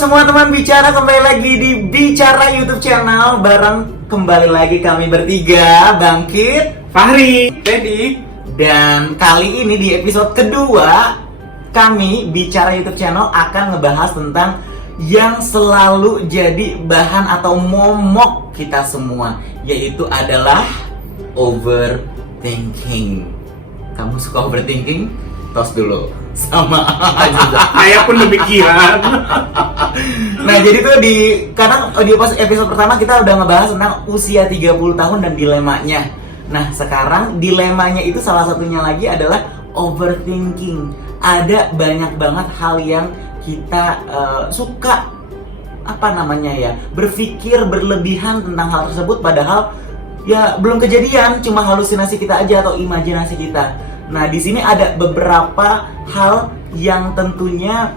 semua teman bicara, kembali lagi di Bicara YouTube channel. Kembali lagi kami bertiga, Bangkit, Fahri, Teddy. dan kali ini di episode kedua kami Bicara YouTube channel akan ngebahas tentang yang selalu jadi bahan atau momok kita semua, yaitu adalah overthinking. Kamu suka overthinking? Tos dulu sama Saya pun demikian. Nah, jadi tuh karena di episode pertama kita udah ngebahas tentang usia 30 tahun dan dilemanya. Nah, sekarang dilemanya itu salah satunya lagi adalah overthinking. Ada banyak banget hal yang kita suka berpikir berlebihan tentang hal tersebut, padahal ya belum kejadian, cuma halusinasi kita aja atau imajinasi kita. Nah, di sini ada beberapa hal yang tentunya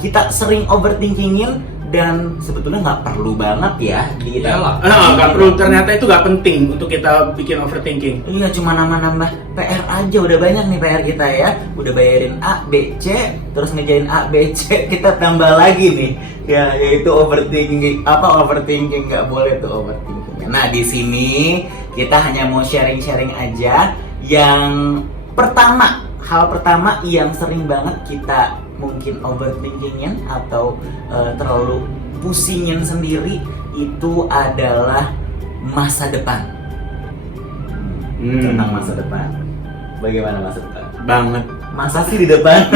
kita sering overthinkingin dan sebetulnya nggak perlu banget ya di kita. Nggak perlu, ternyata itu nggak penting untuk kita bikin overthinking. Iya, cuma nambah PR aja, udah banyak nih PR kita ya. Udah bayarin A, B, C, terus ngejain A, B, C, kita tambah lagi nih. Ya, yaitu overthinking. Overthinking? Nggak boleh tuh overthinking. Nah, di sini kita hanya mau sharing-sharing aja yang hal pertama yang sering banget kita mungkin overthinkingin atau terlalu pusingin sendiri itu adalah masa depan. Tentang masa depan. Bagaimana masa depan? Banget. Masa sih di depan?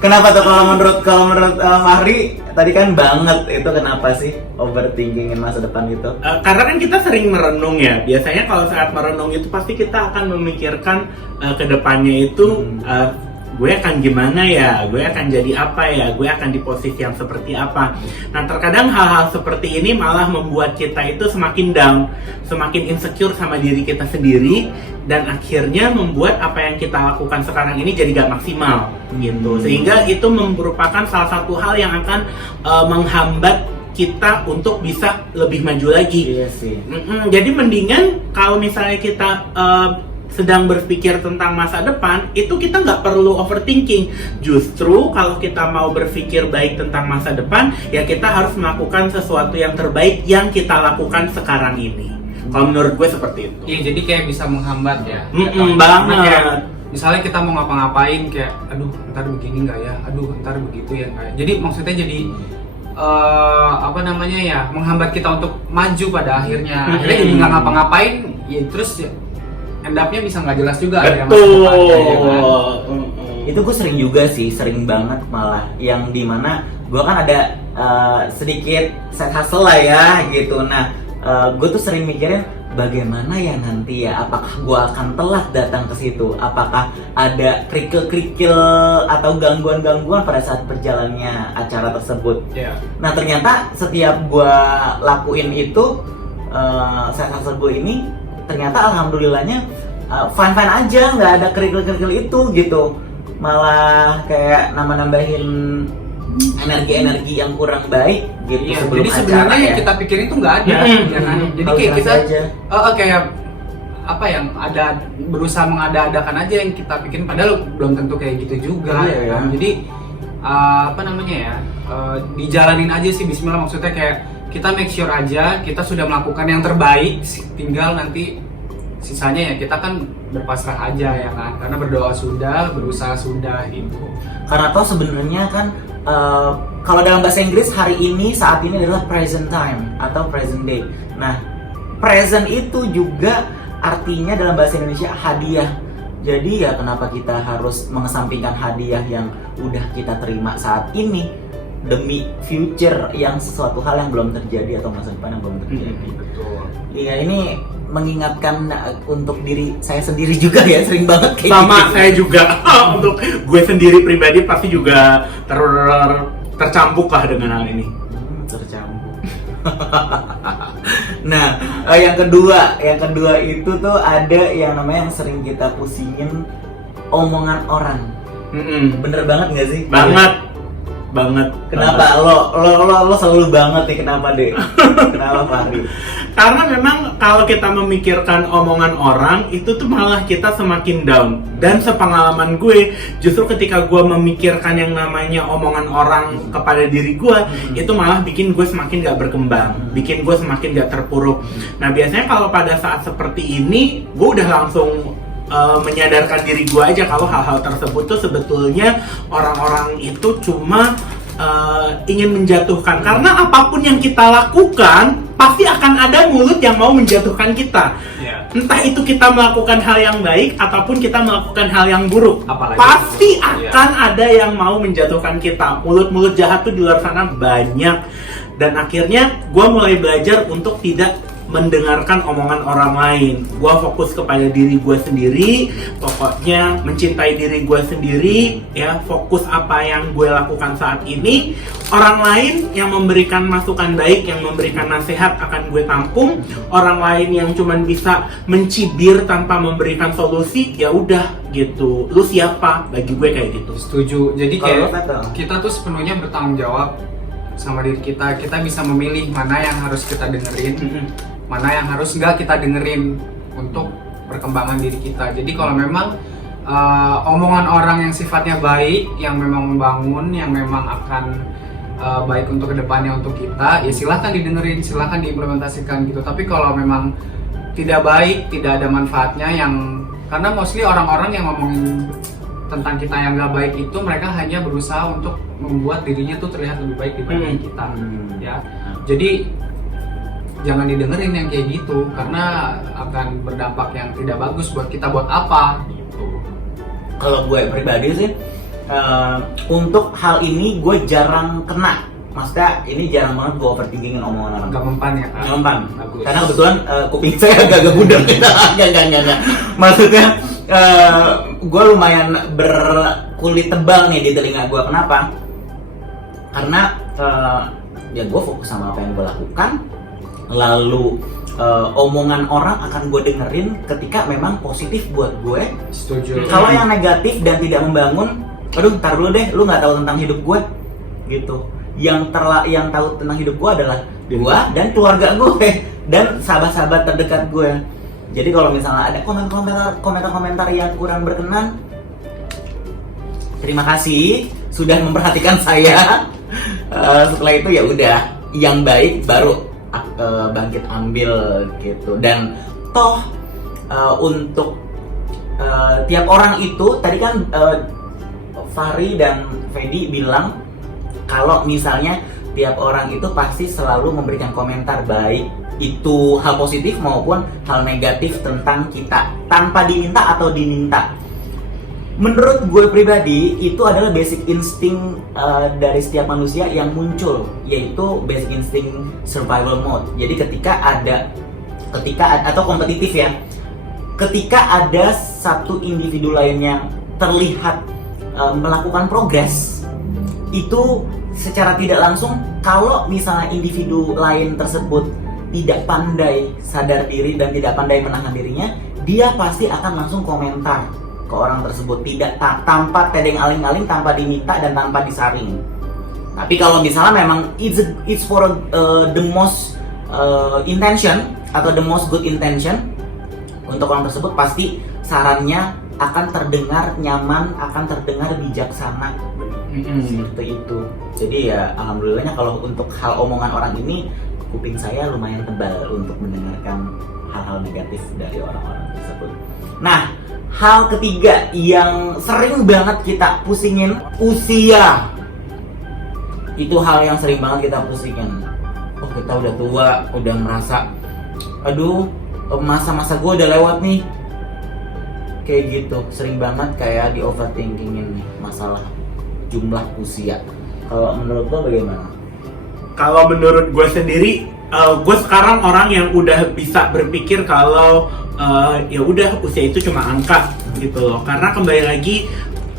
Kenapa tuh kalau menurut Fahri tadi kan banget, itu kenapa sih overthinkingin masa depan gitu? Karena kan kita sering merenung ya. Biasanya kalau saat merenung itu pasti kita akan memikirkan ke depannya itu gue akan gimana ya, gue akan jadi apa ya, gue akan di posisi yang seperti apa. Nah, terkadang hal-hal seperti ini malah membuat kita itu semakin down, semakin insecure sama diri kita sendiri, dan akhirnya membuat apa yang kita lakukan sekarang ini jadi gak maksimal gitu. Sehingga itu merupakan salah satu hal yang akan menghambat kita untuk bisa lebih maju lagi. Iya sih. Jadi mendingan kalau misalnya kita sedang berpikir tentang masa depan, itu kita nggak perlu overthinking. Justru kalau kita mau berpikir baik tentang masa depan, ya kita harus melakukan sesuatu yang terbaik yang kita lakukan sekarang ini. Kalau menurut gue seperti itu. Iya, jadi kayak bisa menghambat ya. Banget. Kayak, misalnya kita mau ngapa-ngapain kayak, aduh ntar begini nggak ya, aduh ntar begitu ya nggak ya. Jadi maksudnya jadi menghambat kita untuk maju pada akhirnya. Akhirnya jadi nggak ngapa-ngapain, ya terus ya, end up-nya bisa nggak jelas juga. Betul. Itu gue sering banget malah, yang dimana gue kan ada sedikit side hustle lah ya gitu. Nah, gue tuh sering mikirin bagaimana ya nanti ya, apakah gue akan telat datang ke situ, apakah ada kerikil-kerikil atau gangguan-gangguan pada saat berjalannya acara tersebut. Nah, ternyata setiap gue lakuin itu, side hustle gue ini ternyata alhamdulillahnya fine-fine aja, nggak ada kerikil-kerikil itu gitu. Malah kayak nambahin energi-energi yang kurang baik gitu. Iya, sebelum jadi acara sebenarnya ya. yang kita pikirin itu nggak ada, ya kan? Jadi kayak kita kayak apa yang ada, berusaha mengada-adakan aja yang kita pikirin, padahal belum tentu kayak gitu juga. Iya, kan? Jadi dijalanin aja sih, bismillah. Maksudnya kayak kita make sure aja kita sudah melakukan yang terbaik, tinggal nanti sisanya ya kita kan berpasrah aja ya kan, karena berdoa sudah, berusaha sudah gitu. Karena toh sebenarnya kan kalau dalam bahasa Inggris hari ini, saat ini adalah present time atau present day. Nah, present itu juga artinya dalam bahasa Indonesia hadiah. Jadi ya kenapa kita harus mengesampingkan hadiah yang udah kita terima saat ini demi future yang sesuatu hal yang belum terjadi atau masa depan yang belum terjadi. Betul. Iya, ini mengingatkan untuk diri saya sendiri juga ya, sering banget kayak Sama gitu. saya juga. Untuk gue sendiri pribadi pasti juga tercampur lah dengan hal ini. Tercampur. Nah, yang kedua itu tuh ada yang namanya yang sering kita pusingin, omongan orang. Bener banget nggak sih? Banget. banget. Kenapa lo selalu banget nih, kenapa deh? Kenapa Fahri? Karena memang kalau kita memikirkan omongan orang itu tuh malah kita semakin down. Dan sepengalaman gue, justru ketika gue memikirkan yang namanya omongan orang kepada diri gue, itu malah bikin gue semakin gak berkembang, bikin gue semakin gak terpuruk. Nah biasanya kalau pada saat seperti ini, gue udah langsung menyadarkan diri gue aja kalau hal-hal tersebut tuh sebetulnya orang-orang itu cuma ingin menjatuhkan. Karena apapun yang kita lakukan pasti akan ada mulut yang mau menjatuhkan kita. Entah itu kita melakukan hal yang baik ataupun kita melakukan hal yang buruk, Apalagi pasti akan ada yang mau menjatuhkan kita. Mulut-mulut jahat tuh di luar sana banyak. Dan akhirnya gue mulai belajar untuk tidak mendengarkan omongan orang lain. Gue fokus kepada diri gue sendiri, pokoknya mencintai diri gue sendiri, ya, fokus apa yang gue lakukan saat ini. Orang lain yang memberikan masukan baik, yang memberikan nasihat akan gue tampung. Orang lain yang cuman bisa mencibir tanpa memberikan solusi, ya udah gitu. Lu siapa? Bagi gue kayak gitu. Setuju. Jadi Kalau kayak kata, kita tuh sepenuhnya bertanggung jawab sama diri kita. Kita bisa memilih mana yang harus kita dengerin, mana yang harus nggak kita dengerin untuk perkembangan diri kita. Jadi kalau memang omongan orang yang sifatnya baik, yang memang membangun, yang memang akan baik untuk kedepannya untuk kita, ya silahkan didengerin, silahkan diimplementasikan gitu. Tapi kalau memang tidak baik, tidak ada manfaatnya, yang karena mostly orang-orang yang ngomongin tentang kita yang nggak baik itu, mereka hanya berusaha untuk membuat dirinya tuh terlihat lebih baik dibanding kita, ya. Jadi jangan didengerin yang kayak gitu, karena akan berdampak yang tidak bagus buat kita. Buat apa gitu. kalau gue pribadi sih, untuk hal ini gue jarang kena. Maksudnya ini jarang banget gue overthinkingin omongan orang. Gak mempan ya kan? Nggak mempan. Bagus. Karena kebetulan kuping saya agak gudeg. Enggak. Maksudnya gue lumayan berkulit tebal nih di telinga gue. Kenapa? Karena ya gue fokus sama apa yang gue lakukan. Lalu omongan orang akan gue dengerin ketika memang positif buat gue. Setuju. Kalau yang negatif dan tidak membangun, aduh ntar dulu deh, lu nggak tahu tentang hidup gue gitu. Yang tahu tentang hidup gue adalah gue dan keluarga gue dan sahabat-sahabat terdekat gue. Jadi kalau misalnya ada komentar yang kurang berkenan, terima kasih sudah memperhatikan saya. Setelah itu ya udah, yang baik baru bangkit ambil gitu. Dan toh untuk tiap orang itu tadi kan Fahri dan Fedi bilang kalau misalnya tiap orang itu pasti selalu memberikan komentar, baik itu hal positif maupun hal negatif tentang kita, tanpa diminta atau diminta. Menurut gue pribadi, itu adalah basic insting dari setiap manusia yang muncul, yaitu basic instinct survival mode. Jadi ketika atau kompetitif ya, ketika ada satu individu lain yang terlihat melakukan progres, itu secara tidak langsung, kalau misalnya individu lain tersebut tidak pandai sadar diri dan tidak pandai menahan dirinya, dia pasti akan langsung komentar ke orang tersebut, tidak tanpa tedeng aling-aling, tanpa diminta dan tanpa disaring. Tapi kalau misalnya memang it's for the most intention atau the most good intention, untuk orang tersebut pasti sarannya akan terdengar nyaman, akan terdengar bijaksana. Seperti itu. Jadi ya alhamdulillahnya kalau untuk hal omongan orang ini, kuping saya lumayan tebal untuk mendengarkan hal-hal negatif dari orang-orang tersebut. Nah, hal ketiga yang sering banget kita pusingin, usia. Itu hal yang sering banget kita pusingin. Oh, kita udah tua, udah merasa, aduh, masa-masa gue udah lewat nih. Kayak gitu, sering banget kayak di overthinkingin nih masalah jumlah usia. Kalau menurut lo bagaimana? Kalau menurut gue sendiri, gue sekarang orang yang udah bisa berpikir kalau ya udah usia itu cuma angka gitu loh. Karena kembali lagi,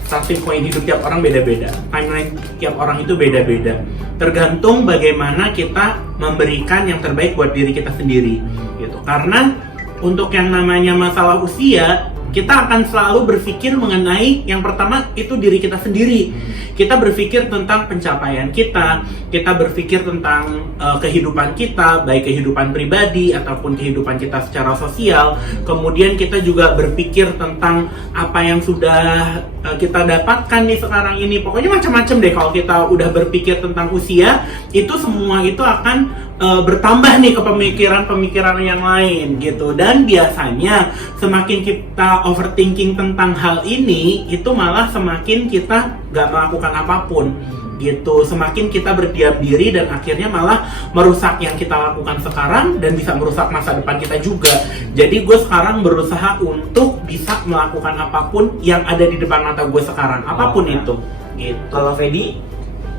starting point hidup tiap orang beda-beda, timeline tiap orang itu beda-beda. Tergantung bagaimana kita memberikan yang terbaik buat diri kita sendiri gitu. Karena untuk yang namanya masalah usia, kita akan selalu berpikir mengenai yang pertama itu diri kita sendiri. Kita berpikir tentang pencapaian kita berpikir tentang kehidupan kita, baik kehidupan pribadi ataupun kehidupan kita secara sosial. Kemudian kita juga berpikir tentang apa yang sudah kita dapatkan nih sekarang ini. Pokoknya macam-macam deh kalau kita udah berpikir tentang usia, itu semua itu akan bertambah nih ke pemikiran-pemikiran yang lain gitu. Dan biasanya semakin kita overthinking tentang hal ini, itu malah semakin kita gak melakukan apapun gitu. Semakin kita berdiam diri dan akhirnya malah merusak yang kita lakukan sekarang dan bisa merusak masa depan kita juga. Jadi gue sekarang berusaha untuk bisa melakukan apapun yang ada di depan mata gue sekarang, apapun itu gitu. Kalau Fedi,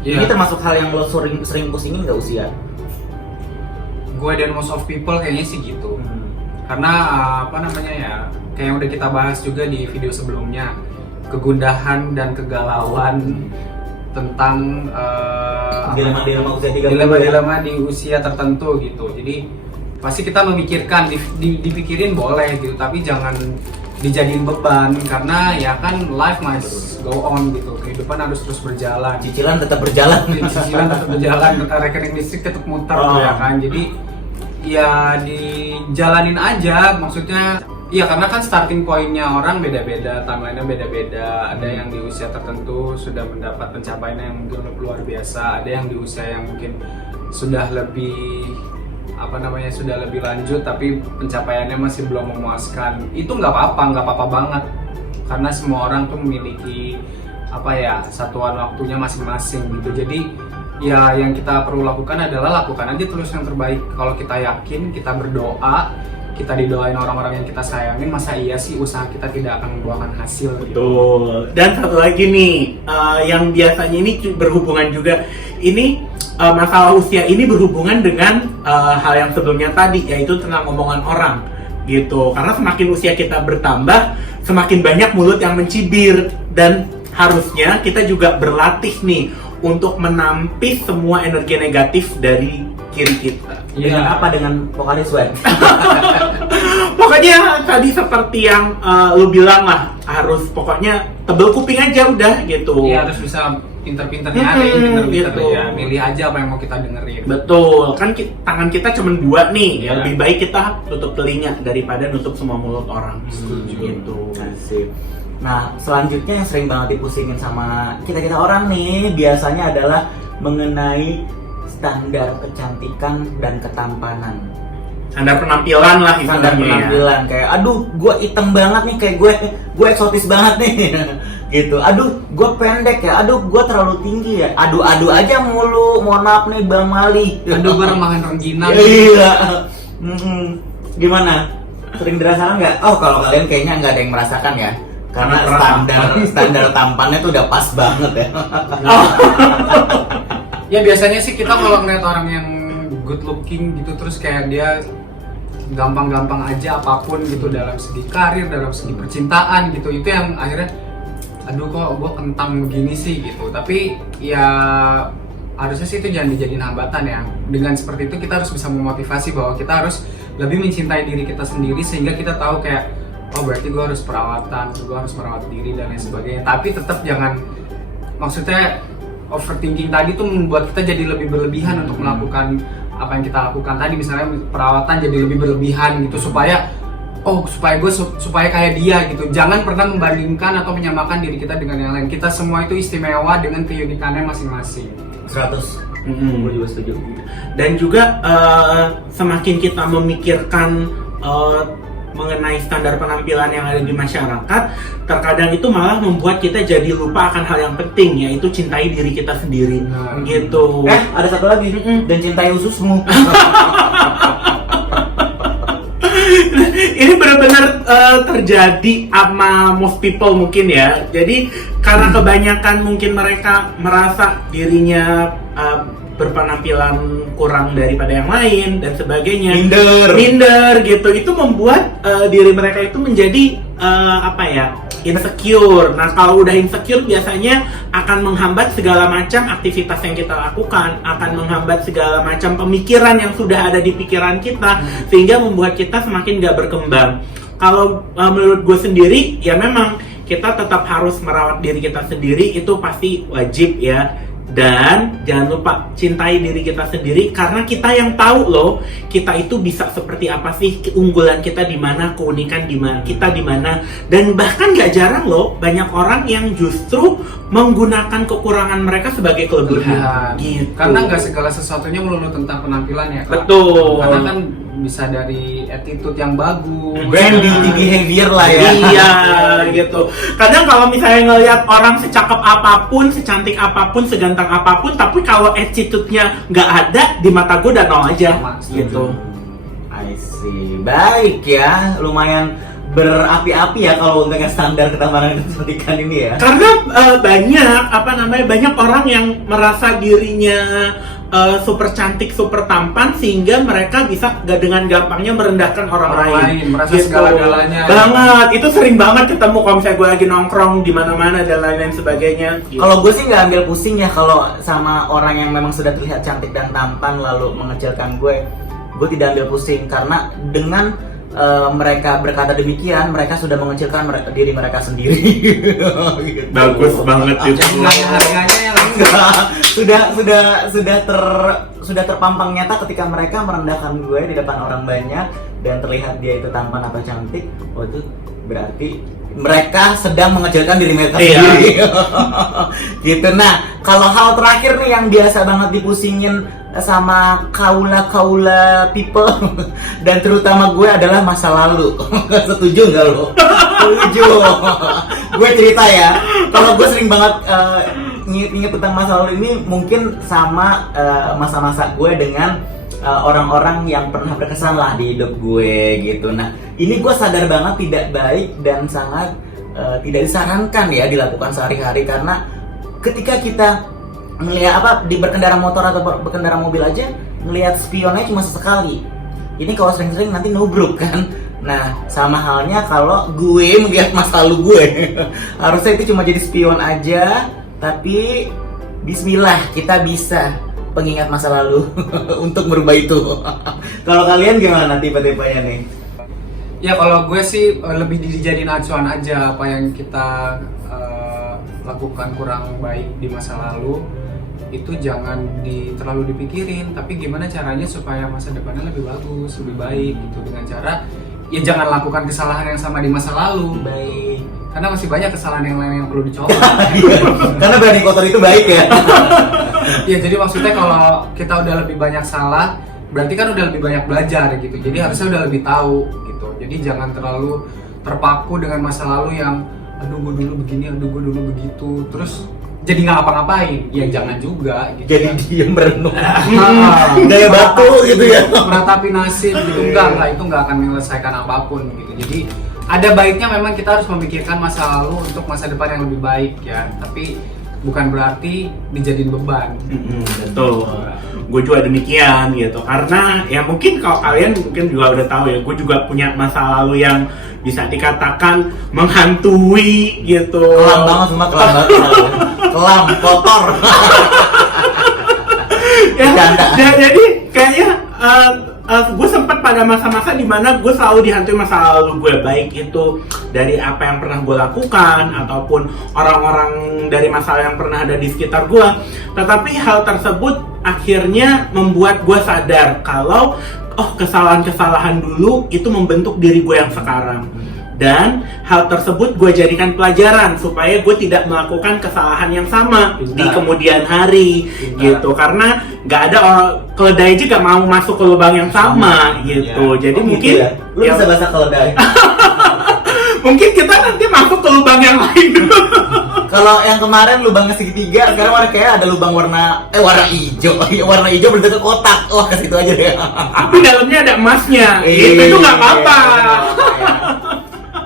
ini termasuk hal yang lo sering pusingin gak usia? Gue dan most of people kayaknya sih gitu. Karena kayak yang udah kita bahas juga di video sebelumnya, kegundahan dan kegalauan tentang dilema di usia tertentu gitu. Jadi pasti kita memikirkan, dipikirin boleh gitu, tapi jangan dijadiin beban, karena ya kan life must go on gitu, kehidupan harus terus berjalan, Cicilan tetap berjalan, rekening listrik tetap muter ya kan. Jadi ya dijalanin aja, maksudnya iya, karena kan starting pointnya orang beda-beda, timeline-nya beda-beda. Ada yang di usia tertentu sudah mendapat pencapaian yang mungkin luar biasa, ada yang di usia yang mungkin sudah lebih sudah lebih lanjut tapi pencapaiannya masih belum memuaskan. Itu nggak apa-apa banget, karena semua orang tuh memiliki satuan waktunya masing-masing gitu. Jadi ya yang kita perlu lakukan adalah lakukan aja terus yang terbaik. Kalau kita yakin, kita berdoa, kita didoain orang-orang yang kita sayangin, masa iya sih usaha kita tidak akan membuahkan hasil gitu. Betul. Dan satu lagi nih, yang biasanya ini berhubungan juga, ini masalah usia ini berhubungan dengan hal yang sebelumnya tadi, yaitu tentang omongan orang gitu. Karena semakin usia kita bertambah, semakin banyak mulut yang mencibir, dan harusnya kita juga berlatih nih untuk menampis semua energi negatif dari kiri kita. Dengan apa? Dengan vokalis Wen? Pokoknya tadi seperti yang lu bilang lah, harus pokoknya tebel kuping aja udah gitu. Iya, harus bisa pinter-pinter nyari, gitu. Ya, milih aja apa yang mau kita dengerin. Betul, kan tangan kita cuma 2 nih, ya Iya. lebih baik kita tutup telinga daripada nutup semua mulut orang. Setuju. Gitu. Asik. Nah, selanjutnya yang sering banget dipusingin sama kita orang nih biasanya adalah mengenai standar kecantikan dan ketampanan. Standar penampilan lah Standar istilahnya ya. penampilan kayak, aduh, gue hitam banget nih, kayak gue eksotis banget nih, gitu. Aduh, gue pendek ya. Aduh, gue terlalu tinggi ya. Adu aja mulu. Mohon maaf nih, Bang Mali. Aduh, bareng makan rengginang. Iya. Gimana? Sering dirasakan nggak? Oh, kalau kalian kayaknya nggak ada yang merasakan ya. Karena standar tampannya tuh udah pas banget ya. Ya biasanya sih kita kalau ngeliat orang yang good looking gitu, terus kayak dia gampang-gampang aja apapun gitu dalam segi karir, dalam segi percintaan gitu, itu yang akhirnya aduh kok gue kentang begini sih gitu. Tapi ya harusnya sih itu jangan dijadiin hambatan ya. Dengan seperti itu kita harus bisa memotivasi bahwa kita harus lebih mencintai diri kita sendiri, sehingga kita tahu kayak, oh berarti gue harus perawatan, gue harus merawat diri dan lain sebagainya. Tapi tetap jangan, maksudnya overthinking tadi tuh membuat kita jadi lebih berlebihan untuk melakukan apa yang kita lakukan tadi. Misalnya perawatan jadi lebih berlebihan gitu, supaya kayak dia gitu. Jangan pernah membandingkan atau menyamakan diri kita dengan yang lain. Kita semua itu istimewa dengan keunikannya masing-masing. 100. Gue juga setuju. Dan juga semakin kita memikirkan mengenai standar penampilan yang ada di masyarakat, terkadang itu malah membuat kita jadi lupa akan hal yang penting, yaitu cintai diri kita sendiri. Gitu. Ada satu lagi, dan cintai ususmu. Ini benar-benar terjadi sama most people mungkin ya. Jadi karena kebanyakan mungkin mereka merasa dirinya berpenampilan kurang daripada yang lain dan sebagainya, minder gitu, itu membuat diri mereka itu menjadi insecure. Nah, kalau udah insecure biasanya akan menghambat segala macam aktivitas yang kita lakukan, akan menghambat segala macam pemikiran yang sudah ada di pikiran kita, sehingga membuat kita semakin gak berkembang. kalau menurut gue sendiri ya memang kita tetap harus merawat diri kita sendiri, itu pasti wajib ya. Dan jangan lupa cintai diri kita sendiri, karena kita yang tahu loh kita itu bisa seperti apa sih, keunggulan kita di mana, keunikan di mana, kita di mana. Dan bahkan gak jarang loh banyak orang yang justru menggunakan kekurangan mereka sebagai kelebihan. Gitu. Karena nggak segala sesuatunya melulu tentang penampilan ya, Kak. Betul. Karena kan bisa dari attitude yang bagus, Brand beauty behavior lah ya. Iya gitu. Kadang kalau misalnya ngelihat orang secakep apapun, secantik apapun, seganteng apapun, tapi kalau attitude-nya nggak ada, di mata gue udah nol aja. Sama, Gitu. I see. Baik ya, lumayan berapi-api ya kalau untuk standar ketampanan dan kecantikan ini ya. Karena banyak orang yang merasa dirinya super cantik, super tampan, sehingga mereka bisa dengan gampangnya merendahkan orang lain. merasa segala-galanya. Banget, itu sering banget ketemu kalau misalnya gue lagi nongkrong di mana-mana dan lain-lain sebagainya. Gitu. Kalau gue sih nggak ambil pusing ya kalau sama orang yang memang sudah terlihat cantik dan tampan lalu mengecilkan gue tidak ambil pusing, karena dengan mereka berkata demikian, mereka sudah mengecilkan diri mereka sendiri. Gitu. Bagus banget itu. Jadi nggak ada harganya ya langsung. Sudah terpampang nyata ketika mereka merendahkan gue di depan orang banyak dan terlihat dia itu tampan atau cantik. Oh, itu berarti mereka sedang mengecilkan diri mereka sendiri. Gitu. Nah, kalau hal terakhir nih yang biasa banget dipusingin sama kaula people dan terutama gue adalah masa lalu. Setuju nggak lo? Setuju. Gue cerita ya, kalau gue sering banget inget tentang masa lalu ini mungkin sama masa-masa gue dengan orang-orang yang pernah berkesan lah di hidup gue gitu. Nah, ini gue sadar banget tidak baik dan sangat tidak disarankan ya dilakukan sehari-hari, karena ketika kita melihat berkendara motor atau berkendara mobil aja ngelihat spionnya cuma sesekali. Ini kalau sering-sering nanti nubruk kan. Nah, sama halnya kalau gue melihat masa lalu gue. Harusnya itu cuma jadi spion aja, tapi bismillah kita bisa pengingat masa lalu untuk merubah itu. Kalau kalian gimana tipe-tipenya nih? Ya kalau gue sih lebih dijadiin acuan aja apa yang kita lakukan kurang baik di masa lalu itu jangan terlalu dipikirin, tapi gimana caranya supaya masa depannya lebih bagus, lebih baik gitu, dengan cara ya jangan lakukan kesalahan yang sama di masa lalu. Baik. Karena masih banyak kesalahan yang lain yang perlu dicoba. Karena berani kotor itu baik ya. Ya jadi maksudnya kalau kita udah lebih banyak salah, berarti kan udah lebih banyak belajar gitu. Jadi harusnya udah lebih tahu gitu. Jadi jangan terlalu terpaku dengan masa lalu yang aduh gue dulu begini, aduh gue dulu begitu, terus jadi nggak ngapa-ngapain. Ya jangan juga gitu. Jadi diem merenung. Gaya batu gitu ya. Meratapi nasib gitu, enggak itu nggak akan menyelesaikan apapun gitu. Jadi ada baiknya memang kita harus memikirkan masa lalu untuk masa depan yang lebih baik ya, tapi bukan berarti dijadiin beban. Betul. Gue juga demikian gitu, karena ya mungkin kalau kalian mungkin juga udah tahu ya, gue juga punya masa lalu yang bisa dikatakan menghantui gitu. Kelam banget, semua kelam banget. Kelam, kotor. Jadi kayaknya gue sempat pada masa-masa dimana gue selalu dihantui masa lalu gue, baik itu dari apa yang pernah gue lakukan ataupun orang-orang dari masalah yang pernah ada di sekitar gue. Tetapi hal tersebut akhirnya membuat gue sadar kalau kesalahan-kesalahan dulu itu membentuk diri gue yang sekarang. Dan hal tersebut gue jadikan pelajaran supaya gue tidak melakukan kesalahan yang sama di kemudian hari. Gitu. Karena nggak ada keledai juga mau masuk ke lubang yang sama gitu. Jadi mungkin gitu ya? Lu bisa bahasa keledai. Mungkin kita nanti masuk ke lubang yang lain. Kalau yang kemarin lubangnya segitiga, sekarang kayak ada lubang warna hijau. Warna hijau berbentuk kotak. Wah, ke situ aja deh. Tapi dalamnya ada emasnya. Itu nggak apa-apa.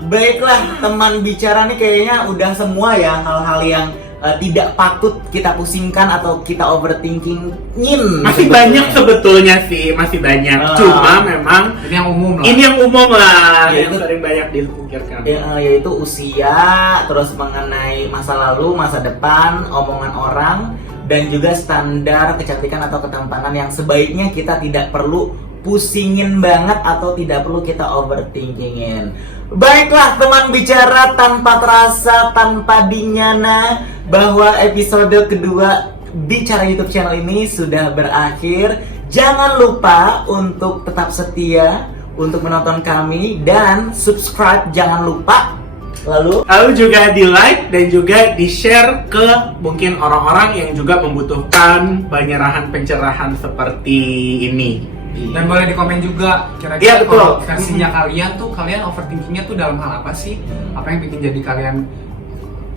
Baiklah, teman bicara nih kayaknya udah semua ya hal-hal yang tidak patut kita pusingkan atau kita overthinkingin. Masih banyak sebetulnya sih, masih banyak. Cuma memang ini yang umum lah. Ini yang umum lah, yang sering banyak dipikirkan. Yaitu usia, terus mengenai masa lalu, masa depan, omongan orang, dan juga standar kecantikan atau ketampanan yang sebaiknya kita tidak perlu pusingin banget atau tidak perlu kita overthinkingin. Baiklah teman bicara tanpa terasa, tanpa dinyana, bahwa episode kedua Bicara YouTube channel ini sudah berakhir. Jangan lupa untuk tetap setia untuk menonton kami dan subscribe jangan lupa. Lalu juga di like dan juga di share ke mungkin orang-orang yang juga membutuhkan pencerahan seperti ini. Dan boleh di komen juga Iya, kira-kira betul. kalau versinya kalian overthinkingnya tuh dalam hal apa sih? Apa yang bikin jadi kalian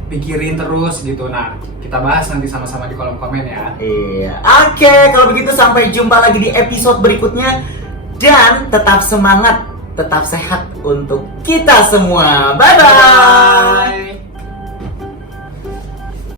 pikirin terus gitu. Nah, kita bahas nanti sama-sama di kolom komen ya. iya. Oke, kalau begitu sampai jumpa lagi di episode berikutnya dan tetap semangat, tetap sehat untuk kita semua. Bye bye. Bye.